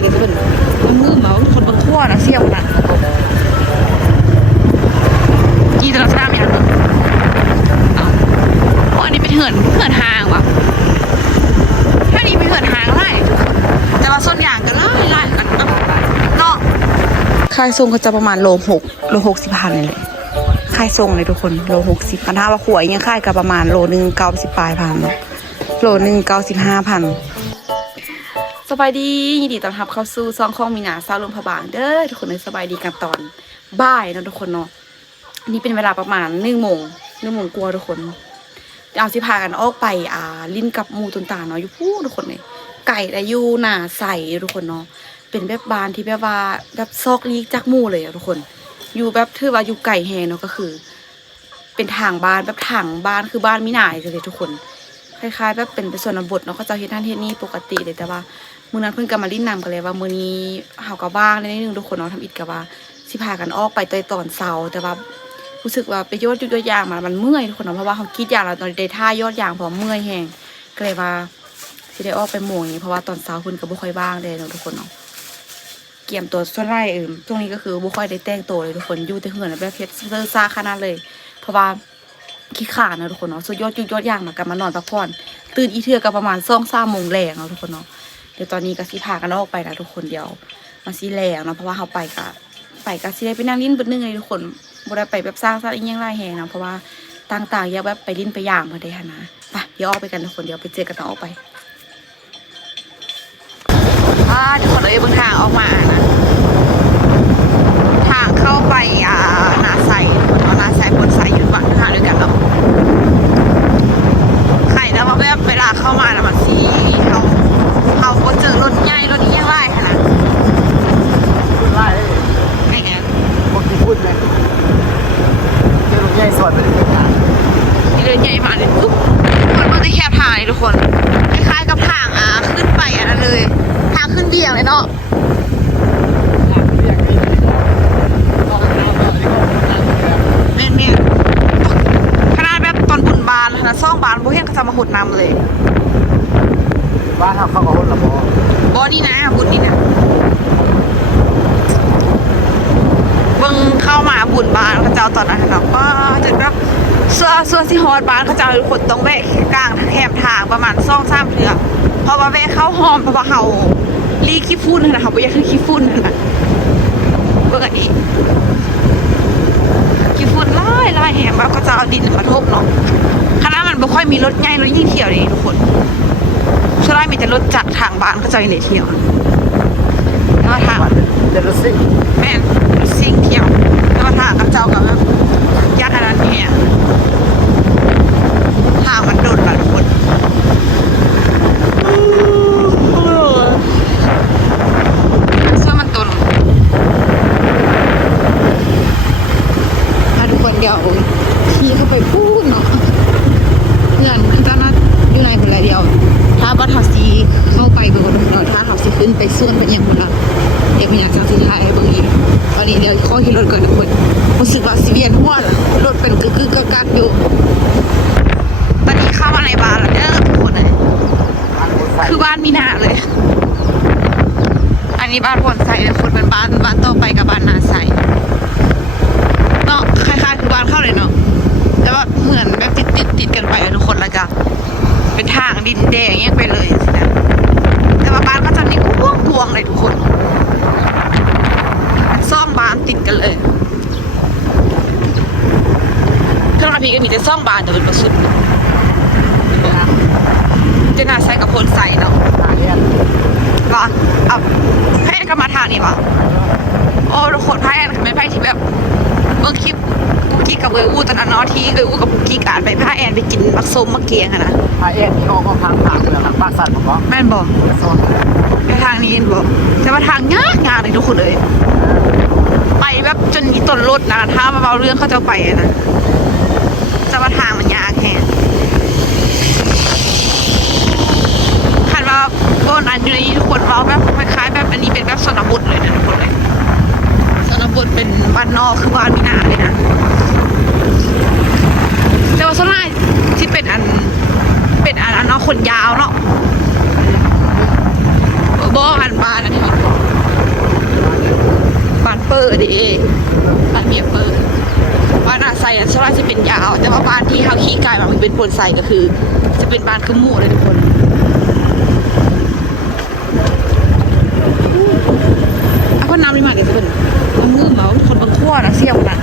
เดี๋ยวจะเป็นมือเมาคนบนขั้วนะเสี่ยวนะกี่ตลาดน้ำอย่างนั้นเพราะอันนี้เป็นเหือนหางว่ะถ้านี้เป็นเหือนหางไล่แต่ว่าส่วนอย่างกันไล่กันเนาะค่ายทรงก็จะประมาณโล60,000นี่แหละค่ายทรงเลยทุกคนโล60,000ถ้าว่าขวยยังค่ายก็ประมาณโลนึง90ปลายพันเนาะโลนึง95,000สบายดียินดีต้อนรับเข้าสู่ซองของมีนาซาลมพบางเด้อทุกคนเลยสบายดีกันตอนบ่ายนะทุกคนเนาะนี่เป็นเวลาประมาณ1 โมงกว่าทุกคนเอาสิพากันออกไปลิ้นกับหมูต่างๆเนาะอยู่พูทุกคนเลยไก่และยูหนาใส่ทุกคนเนาะเป็นแบบบานที่แบบว่าแบบซอกลีกจากหมูเลยทุกคนอยู่แบบถือว่าอยู่ไก่แฮเนาะก็คือ เป็นทางบ้านแบบทางบ้านคือบ้านมินาเลยทุกคนคล้ายๆแบบเป็นส่วนบทเนาะเขาจะเฮ็ดนั่นเฮ็ดนี่ปกติเลยแต่ว่ามื้อนั้นเพิ่งกลับมาลิ้นนำกันเลยว่ามื้อนี้เฮาก็บ้างนิดนึงทุกคนเนาะทำอิฐกับว่าสิพากันออกไปตอนเช้าแต่ว่ารู้สึกว่าไปยอดยางมันเมื่อยทุกคนเนาะเพราะว่าเขาคิดอย่างเราตอนได้ท่ายอดยางพอเมื่อยแห้งก็เลยว่าสิได้ออกไปโมงอย่างนี้เพราะว่าตอนเช้าคุณก็บ่ค่อยบ้างเลยเนาะทุกคนเนาะเกี่ยมตัวส่วนไร่ช่วงนี้ก็คือบ่ค่อยได้แต่งตัวเลยทุกคนอยู่แต่เหือนแบบเพชรเซอร์ซ่าขนาดเลยเพราะว่าขี้ขาดนะทุกคนเนาะสุดยอดยางมากันมานอนพักผ่อนตื่นอีเทือก็ประมาณ2-3 โมงแรงเนาะทุกคนเนาะเดี๋ยวตอนนี้ก็สิพากันออกไปนะทุกคนเดี๋ยวมาสิแรงเนาะเพราะว่าเขาไปก็สิได้ไปนั่งลิ้นบึ้ดนึงเลยทุกคนบ่ได้ไปแบบสร้างอีกอย่างไรแหงนะเพราะว่าต่างๆอยากแบบไปลิ้นไปย่างมาได้หั่นนะไปเดี๋ยวออกไปกันทุกคนเดี๋ยวไปเจอกันตอนออกไปทุกคนเลยเบิ่งทางออกมานะทางเข้าไปนาใสนาใสบนใสอยู่ฝั่งทางด้วยกันเนาะใครแล้วว่าแบบเวลาเข้ามาแล้วมันสีเขาก็เจอรถใหญ่รถนี้ยังไล่ขนาดไล่ไอ้แอนพวกที่พูดเลยเจอรถใหญ่ส่วนไปเลยกันเดินใหญ่มาเลยปุ๊บมันจะแคบทางเลยทุกคนคล้ายๆกับทางขึ้นไปนั่นเลยทางขึ้นเบี่ยงเลยเนาะเนี่ยขนาดแบบตอนบุญบานนะซ่องบานโบเห็นเขาจะมาหดน้ำเลยบ้านเขาก็หุ่นละบอนี่นะบุญนี่นะเบิ่งเข้ามาบุญบานเขาเจ้าตอนนั้นเนาะก็จะรับส่วนที่ฮอดบานเขาเจ้าขนต้องแวะกลางแคมทางประมาณ2-3 เทื่อเพราะว่าแวะเข้าหอมเพราะว่าเขาลีขี้ฝุ่นนะเขาไม่อยากคือขี้ฝุ่นนะเบิ่งอันนี้ขี้ฝุ่นไล่แหมว่าก็จะเอาดินมาทบเนาะคณะมันไม่ค่อยมีรถใหญ่รถยิ่งเที่ยวเลยทุกคนส่วนใหญ่มีแต่รถจากทางบ้านก็จะอยู่ในเที่ยวแล้วทางเดลซิ่งแม่นซิ่งเที่ยวแล้วทางกับเจ้ากับยักษ์อันนั้นเนี่ยทางมันโดดละทุกคนเสื้อมันตุนทุกคนเดี๋ยวขี่เข้าไปพูดเนาะเงินเจ้าหน้าอยู่ในคนละเดียวถ้าบัตรทับซีเข้าไปเบอร์เนาะถ้าทับซีขึ้นไปส่วนเป็นอย่างคนละเดี๋ยวมีอยากจะสิทายบางทีตอนนี้เดี๋ยวข้อขี่รถก่อนทุกคนรู้สึกว่าสิเวียนหัวรถเป็นกึกกักอยู่ตอนนี้เข้ามาในบ้านแล้วเด้อทุกคนเลยคือบ้านมีนาเลยอันนี้บ้านพลใสทุกคนเป็นบ้านต่อไปกับบ้านนาใสเนาะคล้ายๆคือบ้านเข้าเลยเนาะแต่ว่าเหมือนแบบติดกันไปทุกคนละจ้ะเป็นทางดินแดงยังไปเลยสินะแต่ว่าบ้านก็จะนี่กวงเลยทุกคนซ่องบ้านติดกันเลยเครื่องระพีก็มีแต่ซ่องบ้านแต่เป็นประสุดจะน่าใส่กับพลใส่เนาะหรอเอาแพทย์ก็มาทางนี่วะโอ้ทุกคนแพทย์ไม่แพทย์ที่แบบเมื่อคลิปกี้กับอูตอนนั้นเนาะที่อูกับกี้การไปพาแอนไปกินมักส้มมักเกียงอะนะพาแอนที่เขาก็ทางผ่านเลยหลังบ้านสัตว์บอกแม่นบอกไปทางนี้บอกแต่ว่าทางงานเลยทุกคนเลยไปแบบจนมีต้นรถนะถ้ามาเบาเรื่องเขาจะไปนะแต่ว่าทางมันยากแค่คันว่าโบนัสอยู่ในนี้ทุกคนเราแบบคล้ายๆแบบอันนี้เป็นแบบสนบทเลยนะทุกคนเลยสนบทเป็นบ้านนอกคือบ้านมีนาเลยนะแต่ว่าส่วนใหญ่ที่เป็นอันเนาะคนยาวเนาะบ่อันบ้านอันนี้ ร์ดิบ้านเมียเปิร์บ้านอาศัยส่วนมากจะเป็นยาวแต่ว่าบ้านที่เขาขี้กายมันเป็นปนใส่ก็คือ จะเป็นบ้านคือหมู่เลยทุกคนพ่อน้ำนี่มาเดี๋ยวจะเป็นน้ำมือเมาคนบางขั้วนะเสี่ยวนะ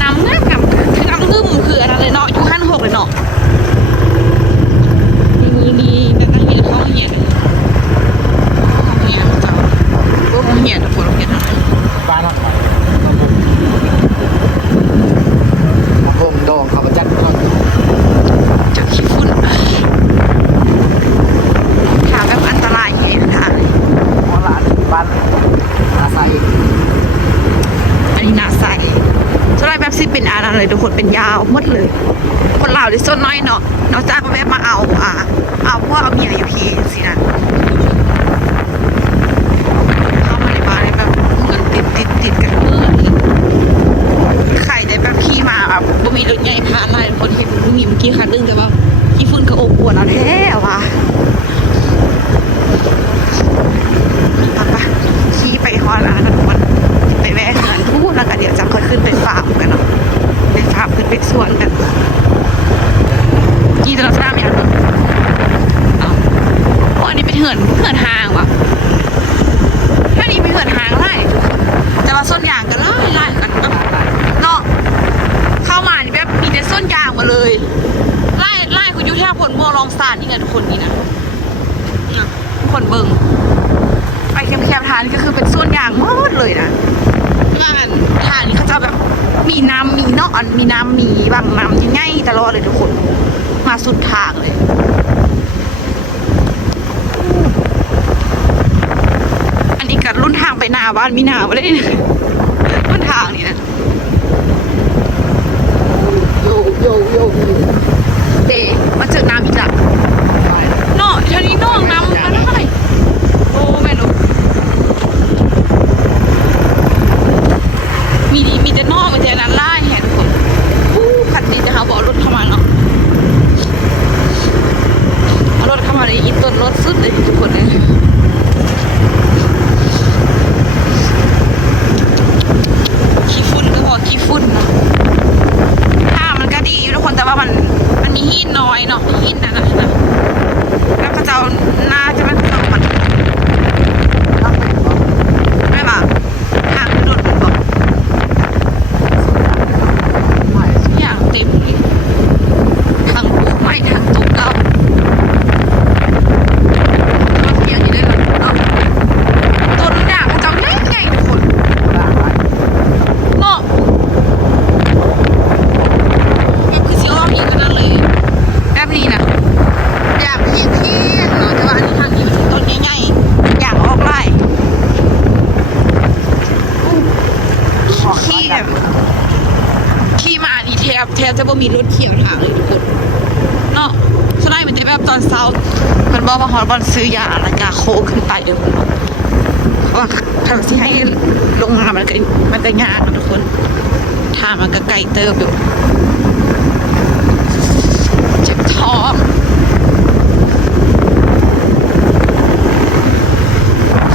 น้ำง่ายกับคือน้ำลืมคืออะไรเลยเนาะอยู่ขั้น6เลยเนาะนี่แต่ก็เห็นเขาเห็นเจ้าพวกเห็นทุกคนเห็นอะไร บ้านหลังใหม่มาเพิ่มดองข้าวจัดก่อน จากขี้ฝุ่นทางแบบอันตรายอย่างนี้ทาง หมอหลานบ้านอาศัย อันนี้น่าใส่ส่วนไรแบบซิเป็นอะไรเลยทุกคนเป็นยาวหมดเลย คนลาวที่ส้นน้อยเนาะนอกจากแบบมาเอาพวกเอาเมียอยู่พี่สินะเข้ามาในบ้านแบบเหมือนติดกันมือไข่ได้แบบขี่มาแบบบ่มีรถใหญ่ผ่านไล่คนที่มีเมื่อกี้คันนึงแต่ว่าขี้ฝุ่นก็อบอวดเอาแท้ว่ะไปขี่ไปฮอลแล้วทุกคนไปแวะเหือนพูดแล้วก็เดี๋ยวจะค่อยขึ้นไปฟาร์มกันเนาะไปฟาร์มขึ้นไปสวนกันกี่ตลอดน้ำอย่างนั้นอันนี้เป็นเหือนหางว่ะถ้านี้เป็นเหือนหางไล่แต่ว่าส้นยางกันไล่กันเนาะเข้ามานี่แบบมีแต่ส้นยางมาเลยไล่คุณยุทธาผลโมลองซานนี่ไงทุกคนนี่นะทุกคนเบิ่งไปแคมทานนี่ก็คือเป็นส้นยางหมดเลยนะงานทานนี่เขาจะแบบมีน้ำมีเนาะมีน้ำมีบางน้ำง่ายตลอดเลยทุกคนมาสุดทางเลยอันนี้กัดรุ่นทางไปนาบ้านมีนาไม่ได้รุ่นทางนี่นะโยเดมาเจอน้ำอีกละเนาะเท่านี้น้องน้ำมาได้โอ้แม่ลูกมีแต่นอกมีแต่นั้นไล่แหนคนขัดดีจะหาบอกรถเข้ามาเนาะรถเข้ามาเลยอินต้นรถสุดเลยทุกคนเลยขี้ฝุ่นก็พอขี้ฝุ่นนะถ้ามันก็ดีทุกคนแต่ว่ามันมีหินน้อยเนาะหินนะแล้วก็จะเอาหน้าจะมันเข้ามันไม่ป่ะทางรถมันบอกอย่างเต็มเลยทางปูไม่ทางตุกเก่าอย่างนี้ได้เลยต้นด่างเขาจะใหญ่ทุกคนเนาะแบบคือสิอ้อมอีกก็นั่นเลยแบบนี้นะอยากพี่เนาะแต่ว่าอันนี้ทางนี้มันต้นใหญ่ๆอยากออกไล่ขี่มานี่แทบจะบ่มีรถเขี่ยวทางเลยทุกคนเนาะสไลด์มันจะแบบตอนเช้ามันบอกว่าฮอลบอลซื้อยาอะไรยาโคขึ้นไปเดี๋ยวเพราะว่าทำสิให้ลงมามันก็ยากนะทุกคนทางมันก็ไกลเติบอยู่เจ็บท้อง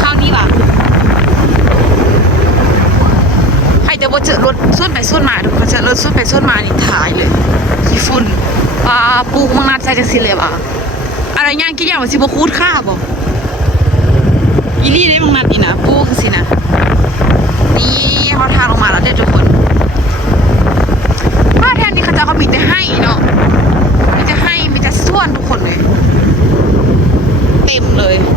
ข้าวนี้ล่ะใครจะบ่เจอรถส่วนไปส่วนมาทุกคนเจอรถส่วนไปส่วนมานี่ถ่ายเลยขี้ฝุ่นปลูกมังนัดใส่จังสิเลยว่ะอะไรย่างกี่อย่างว่าสิบ่คูดค่าบ่อีลี่ได้มังนัดนี่นะปลูกสินะนี่เขาทางลงมาแล้วเด้อทุกคนบ้านแทนนี่เขาจะมีแต่ให้เนาะมีแต่ให้มีแต่ส่วนทุกคนเลยเต็มเลย นี่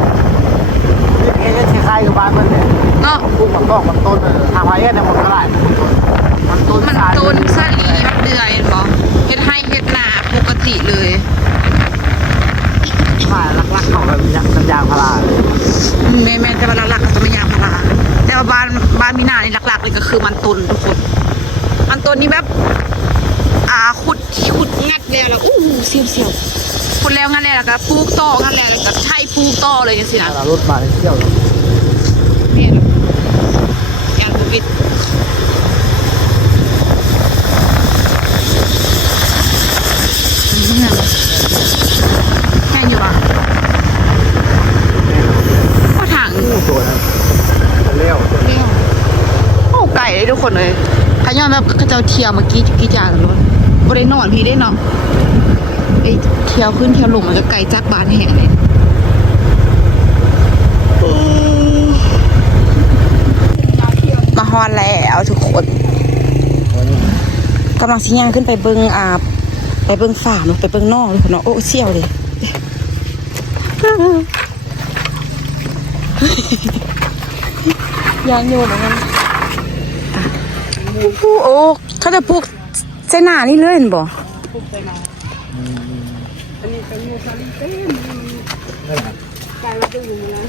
เอ๊ะที่ใครกับบ้านมันเนี่ย เนาะ ปลูกมันต้นทางไว้เนี่ยมันก็ได้มันต้น ต้นสาลีแบบเดือยบ่เฮ็ดให้เฮ็ดนาปกติเลย ขายลักๆเขาแบบน้ำยางพารา แม่แต่ว่าหลักๆก็จะไม่ยางพาราแต่ว่าบ้านมีนานี่หลักๆเลยก็คือมันต้นทุกคนมันต้นนี่แบบขุดงัดแล้วอู้หูเสียวขุดแล้วงัดแล้วก็ปลูกต่องัดแล้วก็ใช้ปลูกต่อเลยจังซี่นะ รถมาเที่ยว นี่ยางโควิด คนเลยถ้าย้อนแบบเขาเจ้าเที่ยวเมื่อกี้กี่จานรถบ่ได้นอนพี่ได้เนาะไอ้เที่ยวขึ้นเที่ยวลงมันก็ไกลจากบ้านแห่เลยมาฮอนแล้วทุกคนกำลังสิย่างขึ้นไปเบิ่งไปเบิ่งฝ่าเนาะไปเบิ่งนอกเลยเนาะโอ้เสี่ยวเลยยางโยนเหมือนกันโอ้เขาจะปลูกเส้นหนานี่เลยบ่ อันนี้เป็นมูซาลิเต้กลายมาเป็นอยู่นั้น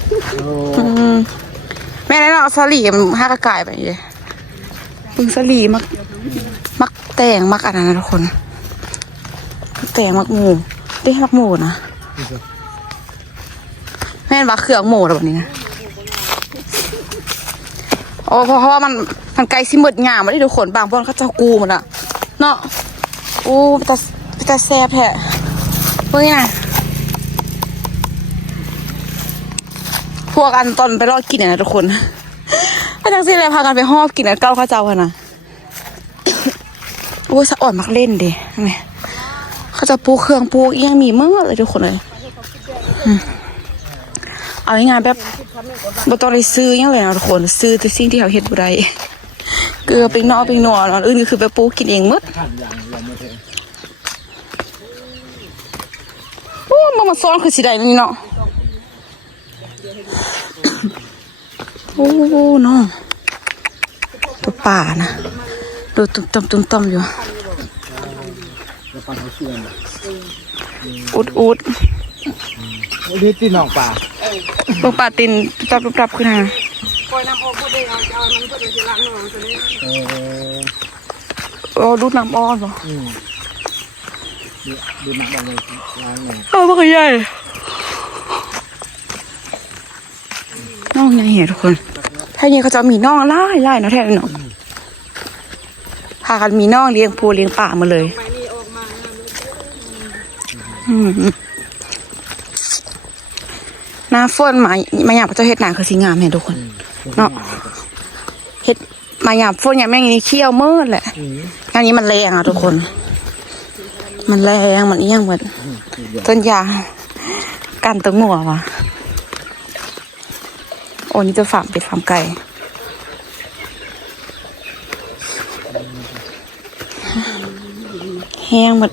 แม่ได้เนาะสลีมันห้ากระกายไปเลยปึงสลีมักแต่งมักอันนั้นนะทุกคนมักแต่งมักหมูได้มักหมูนะแม่นว่าเครื่องหมูแล้วแบบนี้นะโอ้เพราะว่ามันไกลสิหมดงามมาได้ทุกคนบางบอนเขาจะกูมันอะเนาะโอ้แต่แซ่บแท้เฮ้ยนะพวกอันตอนไปรอดกินนะทุกคนถ้าจังสิเลยพากันไปหอบกินอันเก้าข้าวเจ้าค่ะนะโอ้สะอ่อนมักเล่นดิทำไมเขาจะปูเครื่องปูเอียงมีเมื่อเลยทุกคนเลยเอาง่ายๆแบบบ่ต้องไปซื้อยังเลยนะทุกคนซื้อแต่สิ่งที่เขาเฮ็ดบ่ได้เกลือเป็นนอเป็นหนัวอันอื่นก็คือไปปูกินเองหมดโอ้มาซ้อนคือสิได้นี่เนาะโอ้น้องตัวป่านะดูตุ่มอยู่อุดนี่ตีน้องป่า ตัวป่าตินจับขึ้นมา ปล่อยน้ำออกพูดได้เอาจะเอาน้ำก็เป็นล้างน้ำตัวนี้ดูน้ำอ้อนเหรอดูน้ำอะไรล้างหน่อยมันก็ใหญ่น้องใหญ่เหี้ยทุกคนถ้าอย่างนี้เขาจะมีน้องไล่เนาะแท้เนาะพากันมีน้องเลี้ยงปูเลี้ยงป่ามาเลยหน้าฝนมาหยาบจะเห็ดหนาคือสีงามเห็นทุกคนเนาะเห็ดมาหยาบฝนอย่างแม่งนี้เขี้ยวมืดแหละงานนี้มันแรงอ่ะทุกคนมันแรงมันเอี้ยงเหมือนต้นยางกันตัวงัววะโอ้นี่จะฟาร์มเป็ดฟาร์มไก่แห้งหมด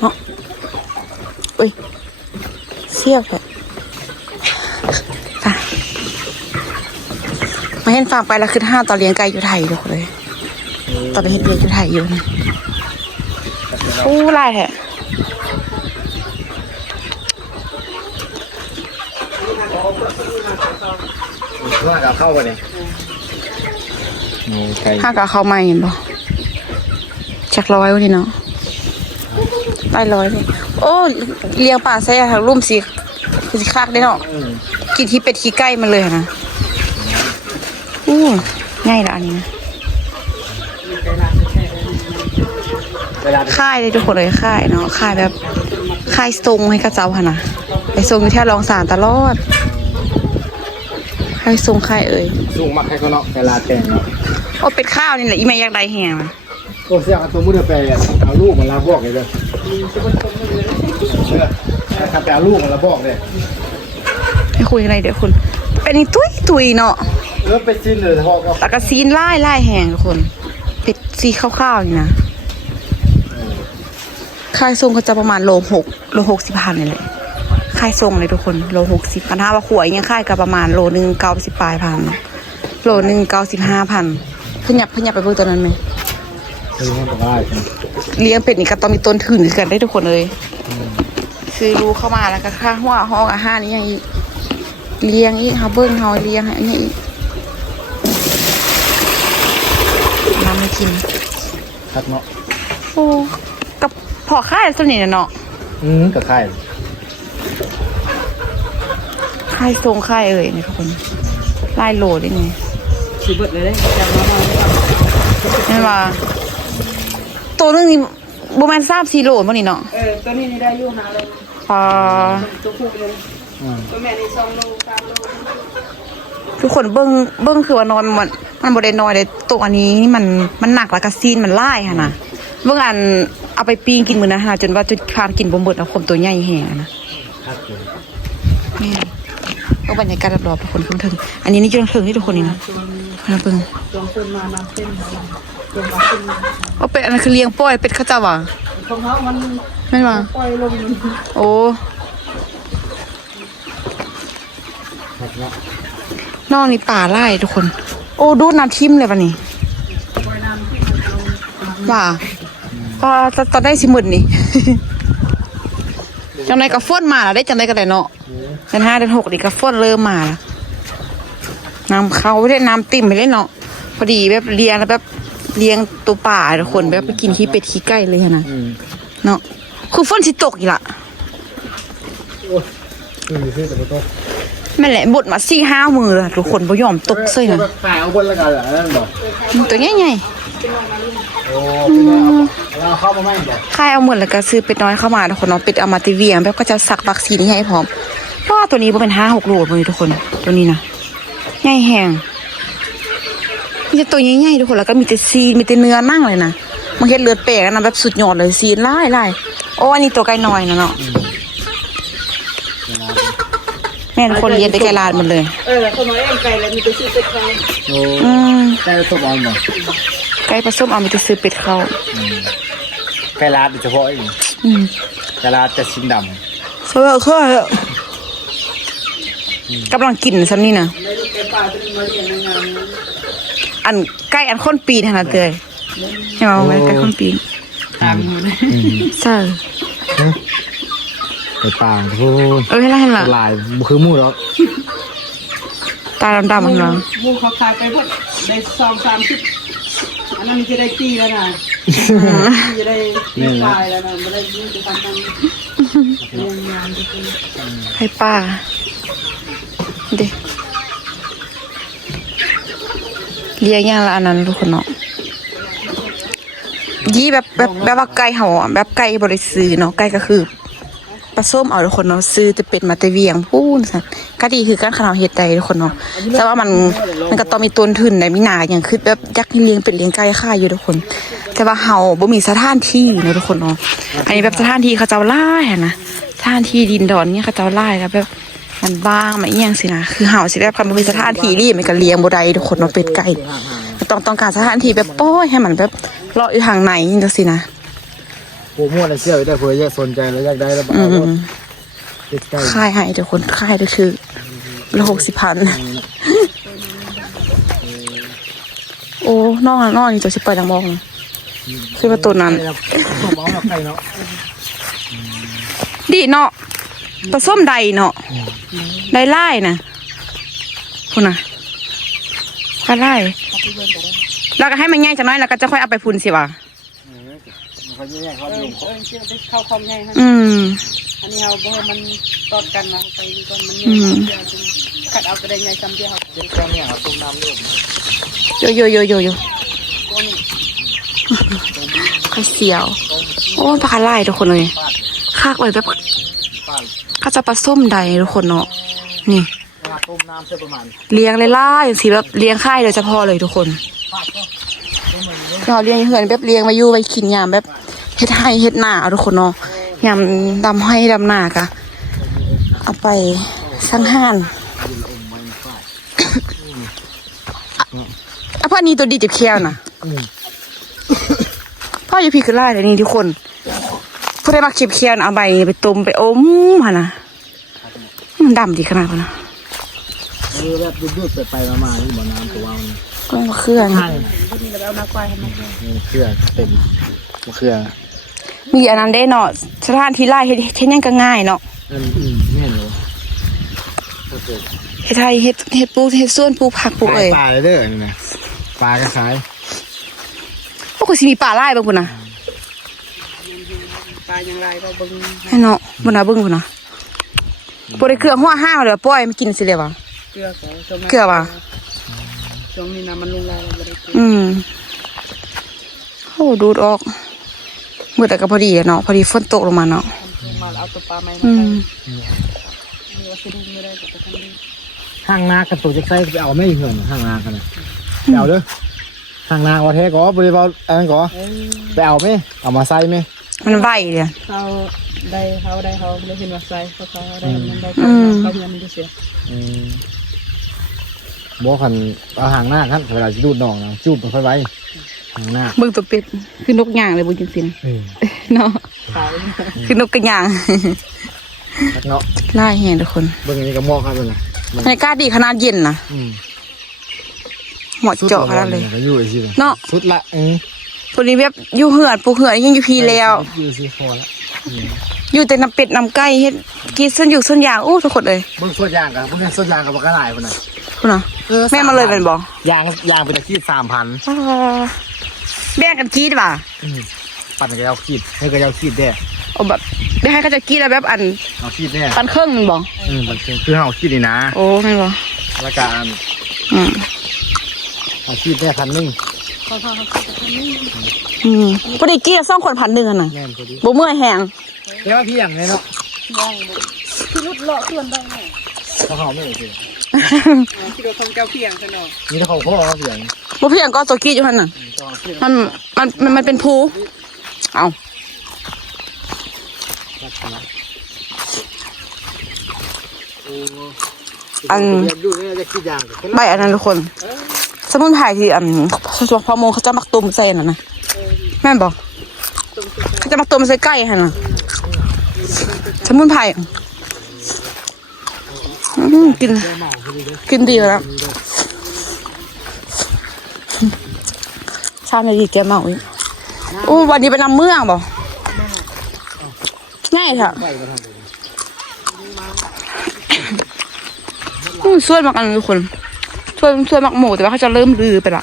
เนาะอุ้ยเสี้ยวแท้มาเห็นฟาร์มไปแล้วคือ5ตอนเลี้ยงไก่อยู่ไทยทุกเลยตอนไปเห็นเลี้ยงอยู่ไทยอยู่นะโอ้ลายแท้ห้ากับเข้าไปเลยห้ากับเข้ามาเห็นปะจักร้อยวันนี้เนาะได้100เลยโอ้เลี้ยงป่าใส่ทางรุ่มสิคือสิคากได้เนาะกินที่เป็ดขี้ไก่มันเลยนะง่ายละอันนี้นะค่ายเลยทุกคนเลยค่ายเนาะค่ายแบบค่ายทรงให้กระเจ้าค่ะนะไปทรงอยู่แถวรองสารตลอดค่ายทรงค่ายเอ่ย สูงมากใครก็เนาะเวลาแต่งเนาะโอ้เป็ดข้าวนี่แหละอีแม่อยากได้แหง โอ้เสียกันตัวมือเดือไปเอาลูกมันลาบอกเลยเลยถ้าไปเอาลูกมันลาบอกเลยให้คุยอะไรเดี๋ยวคุณเป็นนี่ตุยเนาะไปซีนเลยทอกแล้วก็ซีนไล่แหงทุกคนเป็ดซีข้าวๆนี่นะค่ายทรงก็จะประมาณโล60,000นี่แหละค่ายทรงเลยทุกคนโล60,000ถ้าว่าขวยยังค่ายก็ประมาณโลนึง90ปลายพันโลนึง95,000ขยับไปเบิ่งตัวนั้นไหมเลี้ยงเป็ดนี่ก็ต้องมีต้นทุนกันได้ทุกคนเลยซื้อรู้เข้ามาแล้วก็ค่าหัวห้องอาหารนี่ยังอีกเลี้ยงอีกเขาเบิ้งเขาเลี้ยงอันนี้อีกน้ำไม่กินครับเนาะโอ้กับพอค่ายสนิทเนาะกับค่ายทรงค่ายเอ่ยนี่ทุกคนไล่โหลดได้ไงชีวิตเลยจำมานี่ว่าตัวนึงนี่โบแมน3-4โหลมั้งนี่เนาะตัวนี้ได้อยู่5โลตัวคู่เลยตัวแม่นี่2โล3โล ทุกคนเบิ้งคือว่านอนมันบ่ได้นอนเลยตัวอันนี้นี่มันหนักแล้วก็ซีนมันไล่ค่ะนะเบิ้งอันเอาไปปิ้งกินมื้อนะฮะจนว่าจนคานกินบ่หมดเอาคมตัวใหญ่แห่นะครับแม่ก็บรรยากาศรอบๆทุกคนเพิ่งถึงอันนี้นี่จุดถึงนี่ทุกคนนี่นะเบิ่ง จองคนมาน้ำเส้นจองมาขึ้น ว่าเป็ดอันนั้นคือเลี้ยงปล่อยเป็ดเขาจะว่ะ ของเขามัน ไม่ว่ะ ปล่อยลง โอ้นอกนี่ป่าไร่ทุกคน โอ้ดูน้ำทิ่มเลยป่ะนี่ ปล่อยน้ำที่มันลง ว่าก็ตอนได้สิหมื่นนี่ จังไรก็ฟ้นมาแล้วได้จังไรก็ได้เนาะเดือน5 เดือน 6นี่ก็ฟ้นเริ่มมาแล้วน้ำเขาไม่ได้น้ำติ่มไม่ได้เนาะพอดีแบบเลี้ยงแล้วแบบเลี้ยงตัวป่าทุกคนแบบไปกินขี้เป็ดขี้ไก่เลยนะเนาะคือฟ้นสิตกอีกละแม่แหละบดมา4-5 มือเลยทุกคนบ่ยอมตกเสยนะ ขายเอาบนแล้วกันเหรอนั่นบอก ตัวใหญ่ โอ้เราเข้ามาไม่บอก ๆค่ายเอาหมดแล้วก็ซื้อเป็ดน้อยเข้ามาทุกคนเนาะเป็ดเอามาติเวียงแบบก็จะสักวัคซีนให้พร้อมเพราะว่าตัวนี้บ่เป็น5-6 โลเลยทุกคนตัวนี้นะใหญ่แห้งมีแต่ตัวใหญ่ๆทุกคนแล้วก็มีแต่ซีนมีแต่เนื้อนั่งเลยนะมันเฮ็ดเลือดแปลกนะแบบสุดยอดเลยซีนไล่โอ้อันนี้ตัวไก่น้อยนะเนาะแม่ทุกคนเลี้ยงแต่ไก่ลาดหมดเลย คนมาเองไก่แล้วมีแต่ชื่อเป็ดไก่ โอ้ไก่สมอมบอก ไก่ผสมเอามีแต่ซื้อเป็ดเข้า ไก่ลาดเฉพาะเองไก่ลาดจะสีด เคยกำลังกินซ้ำนี่นะ ในไก่ป่าจะมีมาเลี้ยงในงาน อันใกล้อันค้นปีนขนาดเลยใช่ไหมว่าใกล้ค้นปีน ำห่าง ใช่ ไก่ป่าโอ้ เห็นละ ลายคือมูแล้ว ตาดำๆมันร้อง มูเขาขายไปพอดได้2-30อันนั้นจะได้ปีแล้วนะจะได้ปีปลายแล้วนะไม่ได้ยิ่งจะทำเลี้ยงงานทุกคน ให้ป้าเด็เลี้ยงอย่างละอันนั้นทุกคนเนาะยี่แบบว่าไก่เห่าอะแบบไก่บริสุทธิ์เนาะไก่ก็คือปลาส้มเอาทุกคนเนาะซื้อจะเป็ดมาแต่เวียงพูนสันก็ดีคือการขนาดเฮ็ดใจทุกคนเนาะแต่ว่ามันก็ต้องมีต้นทุนในมินาอย่างคือแบบยักษ์เลี้ยงเป็ดเลี้ยงไก่ค่ายอยู่ทุกคน แต่ว่าเห่าบ่มีสถานที่เนาะทุกคนเนาะอันนี้แบบสถานที่เขาเจ้าไล่นะสถานที่ดินดอนเนี่ยเขาเจ้าไล่แล้วแบบมันบ้างมาเอียงสินะคือเห่าสิแบบคันบ่มีสถานที่นี่มันก็เลี้ยงบ่ได้ทุกคนเนาะเป็ดไก่ต้องการสถานที่แบบป้อยให้มันแบบเลาะอยู่ทางไหนจังซี่นะ โอ้มั่วเลยเชื่อได้เผื่ออยากสนใจแล้วอยากได้แล้วบอกใกล้ ค่ายให้ทุกคนค่ายก็คือละ60,000โอ้น้องนี่จะสิไปทางมองนะคือว่าตัวนั้น สมองกับไก่เนาะ ดีเนาะผสมใดเนาะได้ไล่นะพุ่นน่ะก็ไล่แล้วก็ให้มันง่ายจังน้อยแล้วก็จะค่อยเอาไปพุ่นสิวะ เขาแยกเขาลง เชื่อได้เข้าคอมง่ายฮะ อันนี้เราบ่มันตอดกันนะไปดีก่อนมันเนี่ยขัดเอาไปได้ไงจำเดียวครับ เจ้าแก้มเนี่ยเขาต้มน้ำลูก โยข้าวเสียวโอ้ปลาไล่ทุกคนเลยคากเลยแบบข้าจะปลาส้มใดทุกคนเนาะนี่ ต้มน้ำเส้นประมาณ เลี้ยงไล่อย่างสิแบบเลี้ยงค่ายโดยเฉพาะเลยทุกคนเราเลี้ยงเหือนแบบเลี้ยงมาอยู่ไปกินยามแบบเฮ็ดให้เฮ็ดหน้าทุกคนเนาะยามดำให้ดำหน้ากะเอาไปสังหารพ่อนี่ตัวดีจิบเคียวนะพ่ออย่าพีคือไล่เลยนี่ทุกคนผู้ได้มาเก็บเคียวเอาใบไปต้มไปอมฮะนะมันดำดีขนาดนั้นนะ แบบยืดๆไปมาๆนี่บ่อน้ำตัวมัน ก็มะเขือนะ นี่เราเอามากวายให้มันเลย เครือเต็มเครือ มีอันนั้นได้เนาะสถานที่ไล่เฮ็ดยังก็ง่ายเนาะ แม่นเลย เฮ็ดไทยเฮ็ดปลูกเฮ็ดสวนปลูกผักปลูกเอ้ย ปลาเลยเด้อนี่นะปลากระสาย พวกกูสิมีป่าไร่บ้างพุ่นน่ะ ปลาอย่างไรก็เบิ่ง ให้เนาะบ่น่าเบิ่งพุ่นน่ะบ่ได้เกลือหัวห้าวเลยปล่อยมันกินสิเลยว่ะ เกลือของ เกลือว่ะ ช่วงนี้นะมันลงลายเราไม่ได้เกลือ โอ้ดูดออกมืดแต่ก็พอดีเนาะพอดีฝนตกลงมาเนาะ มาเอาตัวปลาใหม่มาใส่นี่ว่าสิดูไม่ได้ก็ไปทำดี ห้างนากับตัวจะใส่ไปเอาไม่เหินห้างนากันนะไปเอาเด้อห้างนาว่าแท้ก็บริวารอะไรก็ไปเอาไหมเอามาใส่ไหม มันไหวเลย เขาได้เห็นว่าใส่เขาได้มันได้เขาเงินมันจะเสีย บอกขันเอาห่างหน้าครับเวลาจะดูดน้องนะจูบไปค่อยไว้ห่างหน้า เบิ่งตัวเป็ดคือนกย่างเลยบุญจริงๆเนาะ ตาย คือนกกระย่าง เนาะ ไล่แห่ทุกคน เบิ่งอันนี้ก็มอกครับเลยนะ บรรยากาศดีขนาดเย็นนะเหมาะเจาะขนาดเลย ก็อยู่สิ เนาะ สุดละตัวนี้แบบอยู่เหือนปลูกเหือนยังอยู่พีแล้ว อยู่สิพอละ อยู่แต่น้ำเป็ดน้ำไก่เฮ็ดกินเส้นอยู่เส้นยางอู้ทุกคนเลย เบิ่งส่วนยางกันพวกนี้ส่วนยางกับกระไรคนน่ะ คุณน่ะแม่มาเลยเป็นบ่ ยางเป็นตะขีด3,000 แบ่งกันกรีดป่ะ ปั่นกระยาวขีดให้กระยาวขีดได้ เอาแบบได้ให้เขาจะกรีดแล้วแบบอัน เอาขีดได้ ปันเครื่องมันบ่ มันคือเอาขีดนี่นะ โอ้ไม่บ่ แล้วก็เอาขีดได้1,000 พอดีกรีด2 คน1,000อ่ะน่ะ แม่นพอดี บ่เมื่อยแห้ง แต่ว่าพี่อย่างไงเนาะ คือรุดเลาะส่วนได้แน่ เขาไม่โอเค คิดว่าของเจ้าเพียงซะเนาะ นี่ถ้าเขาพ่อเสียง บ่เพียงก็ตัวกรีดอยู่หั่นน่ะมันเป็นภูเอาอัน ดูนี่จะคิดอย่าง ใบอันนั้นทุกคน สมุนไพรที่พอโมเขาจะมักตุ่มใส่น่ะนะแม่นบอกเขาจะมักตุ่มใส่ไก่หั่นน่ะสมุนไพรกินดีแล้วชาในดีแกเมาอีกโอ้วันนี้ไปนำเมืองบ่ง่ายค่ะส่วนมากอันทุกคนส่วนมากหมูแต่ว่าเขาจะเริ่มลือไปละ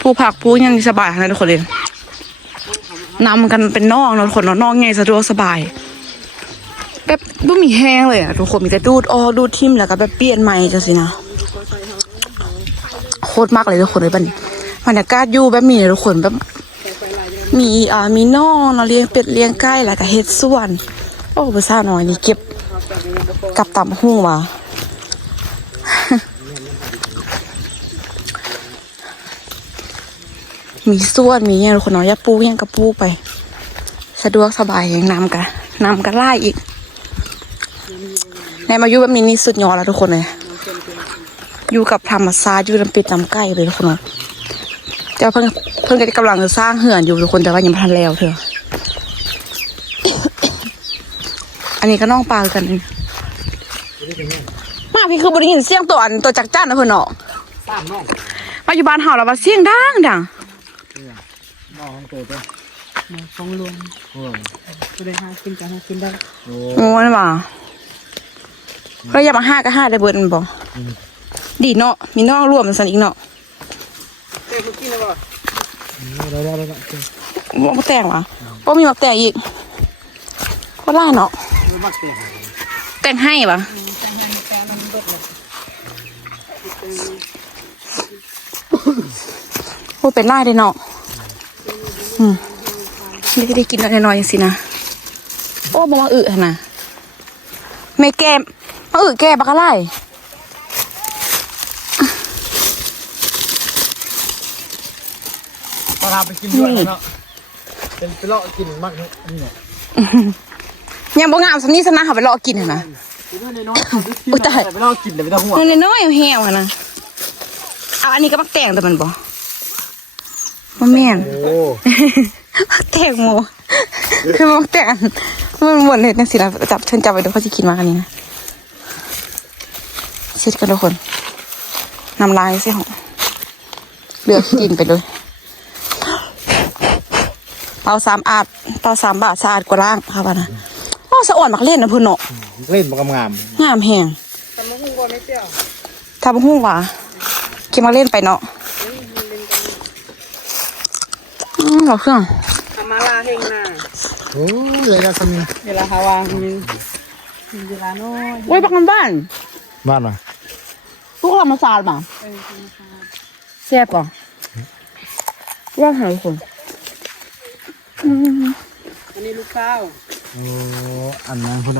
ปูผักปูยังสบายนะทุกคนเลยนำกันเป็นน่องนะทุกคนน่องไงสะดวกสบายแบบไม่มีแห้งเลยอ่ะทุกคนมีแต่ดูดทิ่มแล้วก็แบบเปลี่ยนใหม่จังสินะโคตรมากเลยทุกคนเลยบรรยากาศอยู่แบบมีทุกคนแบบมีน่องเนาะเลี้ยงเป็ดเลี้ยงไก่แล้วก็เฮ็ดส่วนโอ้ภาษาหน่อยนี่เก็บกับตำหู้มามีส่วนมีอย่างทุกคนเนาะยาปูยังกระปูไปสะดวกสบายอย่างนำกันไล่อีกในมาอยู่แบบนี้นี่สุดยอดแล้วทุกคนเลยอยู่กับธรรมชาติอยู่ลำเป็ดลำไก่เลยทุกคนเนาะเจ้าเพิ่งกำลังจะสร้างเหือนอยู่ทุกคนแต่ว่ายังไม่ทันแล้วเถอะ อันนี้ก็น้องปลากันมาพี่คือบริยินเสียงตัวจักจ้านนะเพื่อนเนาะมาอยู่บ้านเฮาแล้วว่าเสียงดังน้องตัวเต้ ของรวมจะได้หากินกันหากินได้ โง่นี่บ่ก็อย่ามาห้าก็ห้าได้เบิดมันบ่ดีเนาะมีน้องรวมมันสันอีกเนาะ เจ้ากินแล้วบ่ บ่มาแต่งวะบ่มีมาแต่งอีกก็ล่าเนาะแต่งให้ปะโอ้เป็นไล่ได้เนาะไม่ได้กินอะไรน้อยๆสินะโอ้บ่มาอึนะแม่แกมาอึแกบักอะไร ปลาไปกินด้วยเนาะเป็นไปเลาะกินมากนี่เนี่ย ยังบ่งามสำนี้สนะเขาไปรอกินเหรอนะอุ้ยตาย ไปเลาะกินแต่ไม่ต้องห่วง มันน้อยๆเหี่ยวๆนะเอาอันนี้ก็มักแต่งแต่มันบ่แม่น โอ้ มักแต่งโมคือมักแต่งมันหมดเลยนะสินะฉันจับไปดูเขาจะกินมากันนี้นะเช็ดกันทุกคนน้ำลายสิของเหลือขี้ดินไปเลยเตา3 อาดเตา3 บาทสะอาดกว่าล่างค่ะป่ะนะโอ้สะอ่อนมักเล่นนะเพื่อนเนาะ เล่นมันงาม งามแหง ตำมะฮุ่งบ่ไม่เจ้า ทำหุ้งว่ะกินมาเล่นไปเนาะหรอเครื่อง ทำมาลาเฮงน่ะ โอ้เลยนะสมิง เวลาหาวางมีเวลาน้อย โอ้ยบักมันบ้าน บ้านวะ ลูกเรามาสาดป่ะแซ่บป่ะว่าหาคน อันนี้ลูกข้าว โอ้อันนั้นพุ่น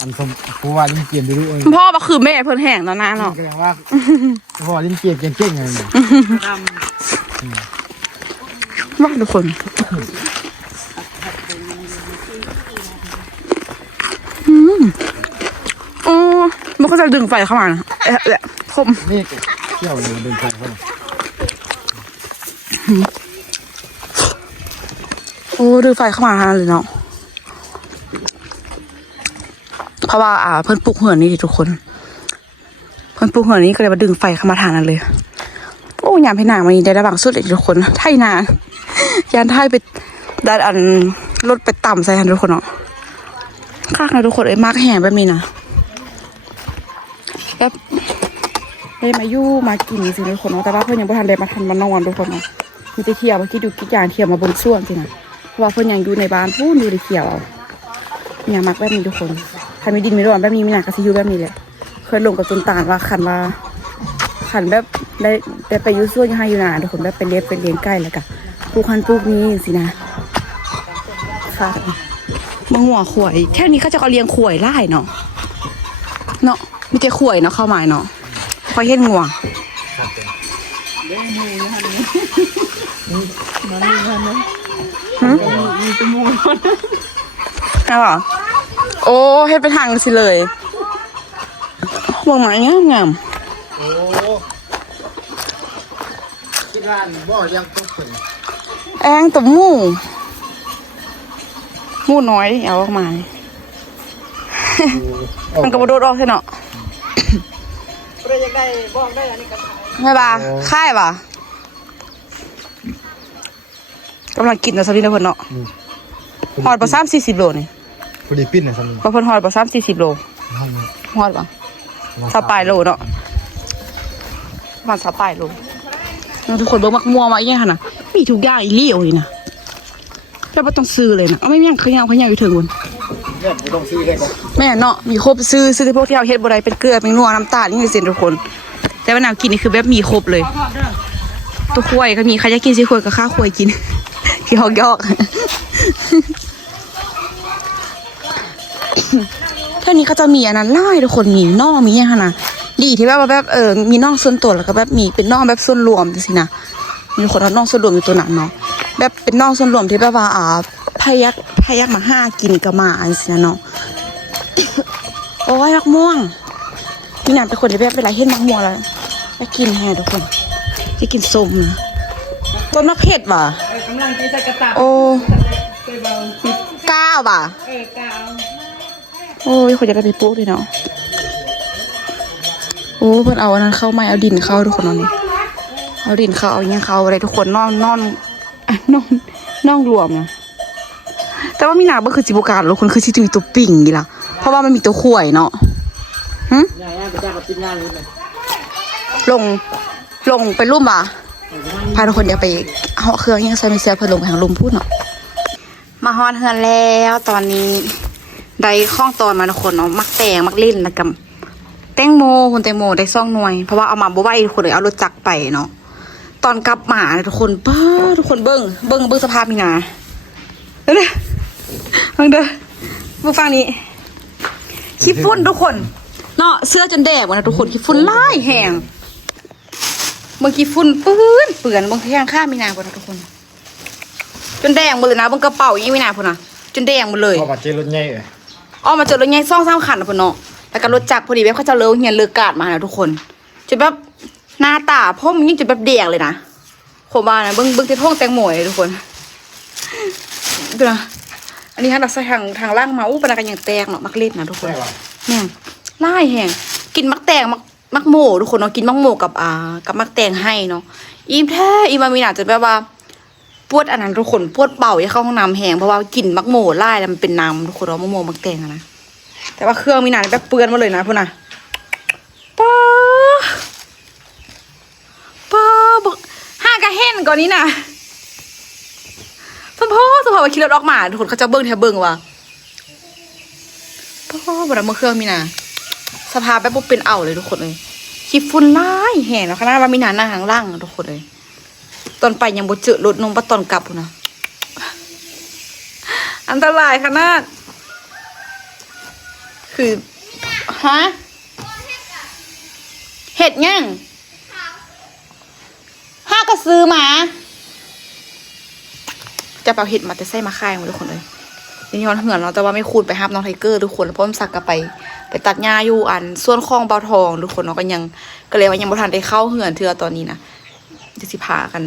อันสมผู้ว่าลิ้นเกมไปดูเอง พ่อก็คือแม่เพิ่นแห้งแล้วนะเนาะ ก็แสดงว่าผู้ว่าลิ้นเกมเก่งๆไงเนี่ย ด ว่าทุกคนโอ้มันก็จะดึงไฟเข้ามานะคม นี่เที่ยวเนี่ยเดินไปเขา โอ้ดึงไฟเข้ามาเลยเนาะเพราะว่าเพิ่นปลูกเหือนนี่ดิทุกคนเพิ่นปลูกเหือนนี่ก็เลยมาดึงไฟเข้ามาทางนั้นเลยโอ้ยามพี่นางมันได้ระบางสุดเลยทุกคนไทยนายานไทยไปดันอันรถไปต่ำใส่ทันทุกคนเนาะข้างนะทุกคนมากแห่แบบนี้นะแบบได้มายู่มากินสิทุกคนเนาะแต่ว่าเพิ่นยังไม่ทันได้มาทันมานอนทุกคนเนาะมีแต่เที่ยวเมื่อกี้ดูกี่อย่างเที่ยวมาบนส่วนสินะเพราะว่าเพิ่นยังอยู่ในบ้านพูดดูได้เที่ยวเอาอย่างมักแบบนี้ทุกคนใครมีดินมีร้อนแบบนี้มีหนักกระซิยูแบบนี้เลยเคยลงกับตุนตาลว่าขันแบบได้ไปยุ่ส่วนยังให้อยู่นานทุกคนแบบไปเลี้ยงใกล้แล้วกะปลูกปลูกนี้สินะค่ะมังหัวข่วยแค่นี้เขาจะก็เลี้ยงข่วยไล่เนาะมีแต่ข่วยเนาะเข้ามาเนาะคอยเห็นงัว ำได้มูนะคะนี่มันมีพันนะมีจมูกคน เอาเหรอโอ้ให้ไปทางสิเลยมองไม้งาม โอ้คิดว่าบ่ยังต้องฝึก แองตัวหมูน้อยเอาออกมา มันก็บโดดออกใช่เนาะ ใครอยากได้บอกได้อันนี้ก็ ไม่ป่ะค่ายป่ะกำลังกินนะสวัสดีนะเพื่อนเนาะหอดประ30-40 โลนี่ พอดีปิ้นนะสำหรับ เพื่อนหอดประ30-40 โลหอดป่ะ20 โลเนาะประมาณ20 โลทุกคนเบิ่งมักม่วงมาอย่างนั้นนะมีทุกอย่างอีเลี่ยวเลยนะแล้วไม่ต้องซื้อเลยนะเอาไม่ยังขยันอยู่ถึงบน เนี่ยไม่ต้องซื้อเลยก็ แม่เนาะมีครบซื้อที่พวกที่เราเฮ็ดบ่ได้เป็นเกลือเป็นนัวน้ำตาลนี่สิทุกคนแต่ว่าแนวกินนี่คือแบบมีครบเลยตัวขวยก็มีใครจะกินสิขวยก็ข้าขวยกิน ที่ฮอกยอกเท่านี้ก็จะมีอันนั้นไล่ทุกคนมีน่องมีอย่างนั้นนะดีที่แบบมีน่องส่วนตัวแล้วก็แบบมีเป็นน่องแบบส่วนรวมสินะมีคนเอาน่องส่วนรวมอยู่ตัวนั้นเนาะแบบเป็นน่องส่วนรวมที่แบบว่าพยักมาห้ากินกับมาอันสินะเนาะ โอ้ยมักม่วงพี่นางเป็นคนที่แบบเวลาเห็นมักม่วงแล้วจะกินแฮทุกคนจะกินส้มนะต้นมะเผ็ดว่ะ กำลังจะใส่กระตับ โอ้ เคยเบาคิด 9 ว่ะ กาว โอ้ยคนจะได้ไปปลูกเลยเนาะโอ้เพิ่นเอาอันนั้นเข้าไม่เอาดินเข้าทุกคนเอานี่เอาดินเข้าเอาอย่างเงี้ยเข้าอะไรทุกคนนอนรวมนะแต่ว่ามีหนาบ่คือจิบุการทุกคนคือที่จะมีตัวปิ่งนี่ล่ะเพราะว่ามันมีตัวข่วยเนาะ ใหญ่ไปจ้างกับกินงานเลย ลงไปลุ่มว่ะพาทุกคนเดี๋ยวไปเอาเครื่องยังใส่ไม่เสียเพื่อลงไปทางลุ่มพูดเนาะมาฮอนเฮือนแล้วตอนนี้ได้ข้องตอนมาทุกคนเนาะมักแตงมักลิ้นแล้วกับแตงโมคุณแตงโมได้2 หน่วยเพราะว่าเอามาบ่ไหวทุกคนเลยเอารถจักรไปเนาะตอนกลับมาเนี่ยทุกคนป้าทุกคนเบิ้งสภาพนี่นะเด้อฟังเด้อมาฟังนี้ขี้ฝุ่นทุกคนเนาะเสื้อจนแดกหมดนะทุกคนขี้ฝุ่นไล่แห้งเมื่อกี้ฝุ่นเปื้อนบางทีข้างข้ามีนาพุ่นนะทุกคนจนแดงหมดเลยนะบนกระเป๋ายังมีนาพุ่นนะจนแดงหมดเลย พอมาเจอรถใหญ่ ออกมาเจอรถใหญ่2-3 คันนะพุ่นเนาะแล้วก็รถจักรพอดีแบบเขาจะเลิกเฮียนเลิกกาดมานะทุกคนจนแบบหน้าตาพ่อมันยิ่งจนแบบแดงเลยนะผมว่านะเบิ้งที่ท้องแตงโมเลยทุกคนดูนะอันนี้ฮะเราใส่ทางล่างมาอู้ปนักกันอย่างแตกเนาะมักเล่นนะทุกคนเนี่ยไล่แห้งกินมักแตงมักโมทุกคนเนาะกินมักโมกับมักแตงให้เนาะอิ่มแท้อิ่มมามีหนาจนแบบว่าปวดอันนั้นทุกคนปวดเป่าอย่าเข้าห้องน้ำแห้งเพราะว่ากินมักโมไล่แล้วมันเป็นน้ำทุกคนเอามักโมมักแตงนะแต่ว่าเครื่องมีหนาแบบเปื้อนมาเลยนะพวกน่ะป้าบอกห้ากระเห็นก่อนนี้นะสมพ่อว่าขี่รถออกมาทุกคนเขาจะเบิ้งแถวเบิ้งว่ะพ่อบนเมื่อเครื่องมีนาสภาพแบบปุ๊บเป็นเอาเลยทุกคนเลยขี้ฝุ่นไล่แห่แล้วข้างหน้าว่ามีนาหน้าหางล่างทุกคนเลยตอนไปยังบ่เจอรถนมปะตอนกลับพุ่นนะอันตรายขนาด คือฮะเห็ดยังห้าก็ซื้อมาจะเอาเห็ดมาแต่ใส่มาค่ายหมดทุกคนเลยนี่ย้อนเหือนเราแต่ว่าไม่คูณไปฮับน้องไทเกอร์ทุกคนแล้วเพราะมันสักกะไปตัดหญ้าอยู่อันส่วนคลองเบาทองทุกคนเนาะก็เลยว่ายังบ่ทันได้เข้าเหือนเทือตอนนี้นะจะสิพากัน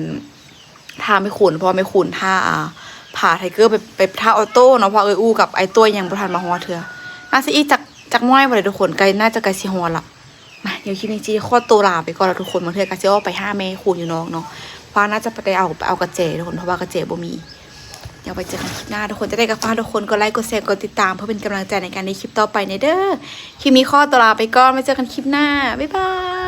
ท่าไม่คูณเพราะไม่คูณท่าพาไทเกอร์ไปท่าออโต้เนาะเพราะอู้กับไอตัวยังบ่ทันมาฮอเทือน่าสิอีจากม้อยบ่ได้ทุกคนไกลน่าจะไกลสิฮอละมาเดี๋ยวคลิปนี้จีข้อตัวลาไปก่อนแล้วทุกคนมาเทือกะสิเอาไป5แม่คูณอยู่น้องเนาะเพราะน่าจะไปเอากระเจทุกคนเพราะว่ากระเจบ่มีเดี๋ยวไปเจอกันคลิปหน้าทุกคนจะได้กับฟ้าทุกคนกดไลค์กดแชร์กดติดตามเพื่อเป็นกำลังใจในการในคลิปต่อไปในเด้อคลิปนี้ข้อตัวลาไปก่อนไว้เจอกันคลิปหน้าบ๊ายบาย